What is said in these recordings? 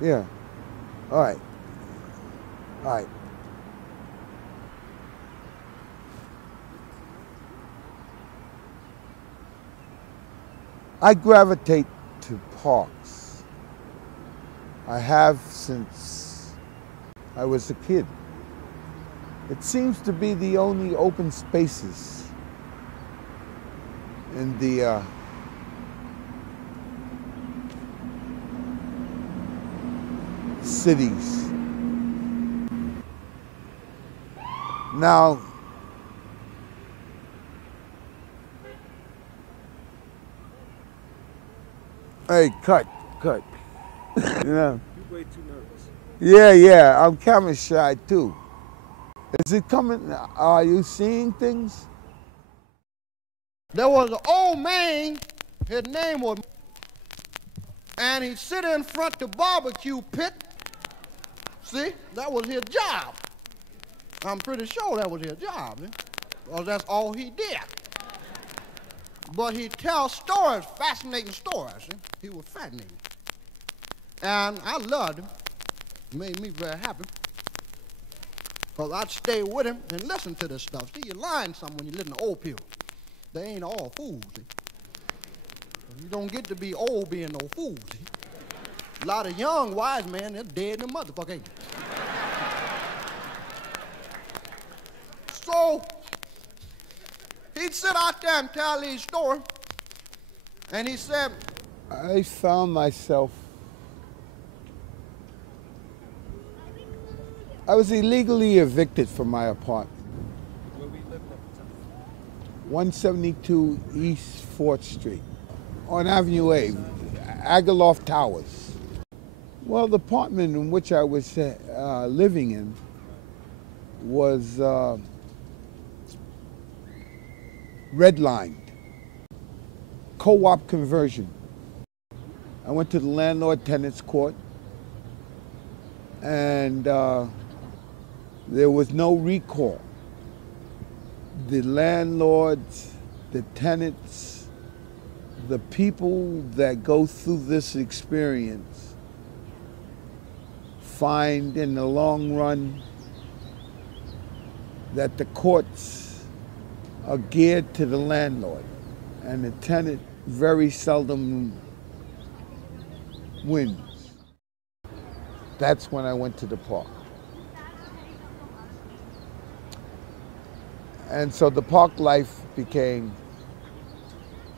Yeah. All right. All right. I gravitate to parks. I have since I was a kid. It seems to be the only open spaces in the cities. Now, hey, cut. You know. You're way too nervous. Yeah, I'm camera shy too. Is it coming? Are you seeing things? There was an old man, his name was, and he sit in front the barbecue pit. See, that was his job. I'm pretty sure that was his job, because that's all he did. But he tells stories, fascinating stories. See? He was fascinating. And I loved him. It made me very happy. Because I'd stay with him and listen to this stuff. See, you learn something when you listen to old people. They ain't all fools, see. You don't get to be old being no fool, see. A lot of young wise men, they're dead in the motherfucker, ain't they? So, he'd sit out there and tell these stories, and he said, I found myself, I was illegally evicted from my apartment. Where we lived at the time? 172 East 4th Street, on Avenue A, Agaloff Towers. Well, the apartment in which I was living in was redlined, co-op conversion. I went to the landlord-tenants court, and there was no recall. The landlords, the tenants, the people that go through this experience find in the long run that the courts are geared to the landlord, and the tenant very seldom wins. That's when I went to the park. And so the park life became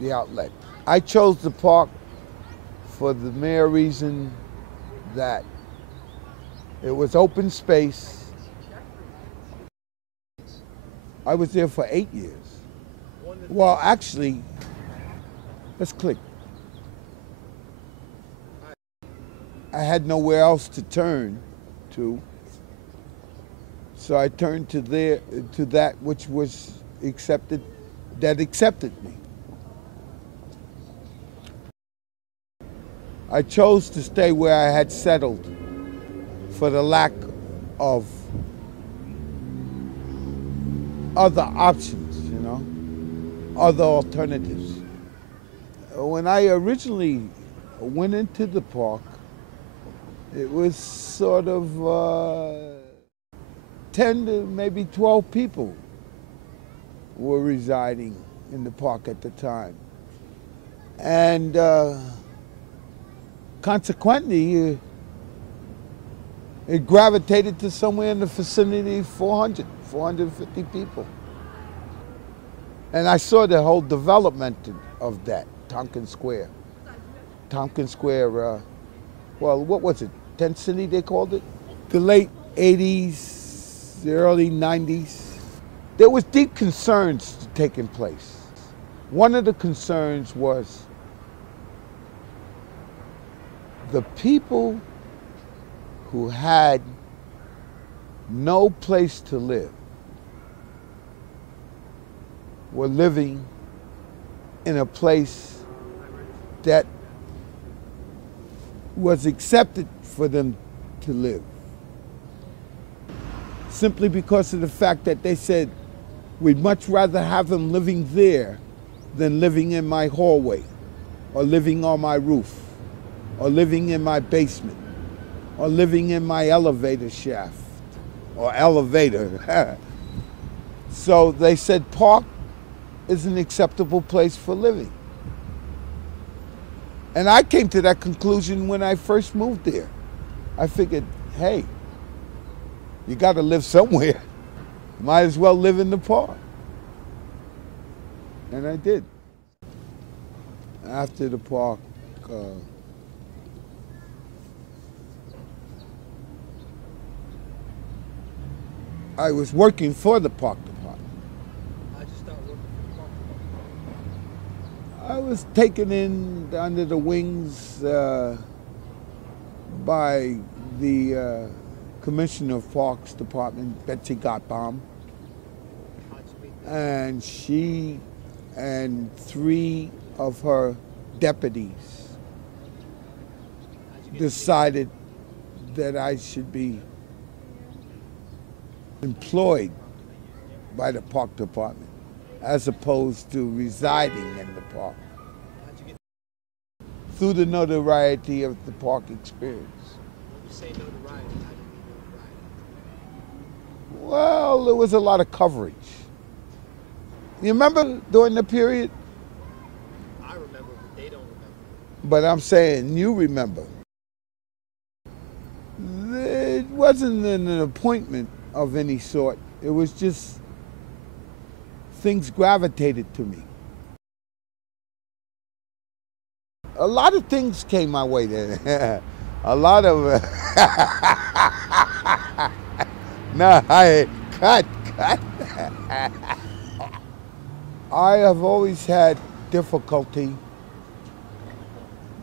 the outlet. I chose the park for the mere reason that it was open space. I was there for 8 years. Well, actually, let's click. I had nowhere else to turn to, so I turned to that which was accepted me. I chose to stay where I had settled for the lack of other options, you know, other alternatives. When I originally went into the park, it was sort of 10 to maybe 12 people were residing in the park at the time. And consequently, it gravitated to somewhere in the vicinity of 450 people. And I saw the whole development of that, Tompkins Square. Tompkins Square, well, what was it? Tent City, they called it? The late 80s, the early 90s. There was deep concerns taking place. One of the concerns was the people who had no place to live were living in a place that was accepted for them to live. Simply because of the fact that they said, we'd much rather have them living there than living in my hallway, or living on my roof, or living in my basement. or living in my elevator shaft or elevator. So they said park is an acceptable place for living. And I came to that conclusion when I first moved there. I figured, hey, you got to live somewhere. Might as well live in the park. And I did. After the park, I was working for the park department. How'd you start working for the park department? I was taken in under the wings by the Commissioner of Parks Department, Betsy Gottbaum. How'd you meet them? And she and 3 of her deputies How'd you get decided that I should be employed by the park department as opposed to residing in the park How'd you get through the notoriety of the park experience. when you say notoriety, how do you mean notoriety? Well, there was a lot of coverage. You remember during the period? I remember, but they don't remember. But I'm saying you remember. It wasn't an appointment of any sort. It was just things gravitated to me. A lot of things came my way there. A lot of... No, cut. I have always had difficulty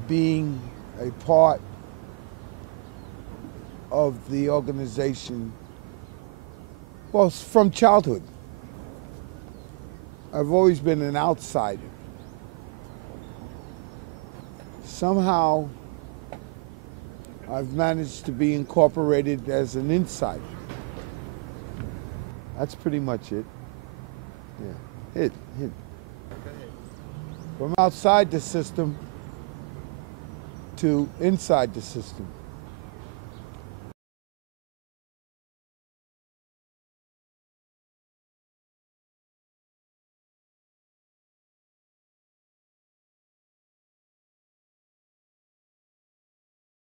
being a part of the organization, well, from childhood. I've always been an outsider. Somehow, I've managed to be incorporated as an insider. That's pretty much it. Yeah, hit. Go ahead. From outside the system to inside the system.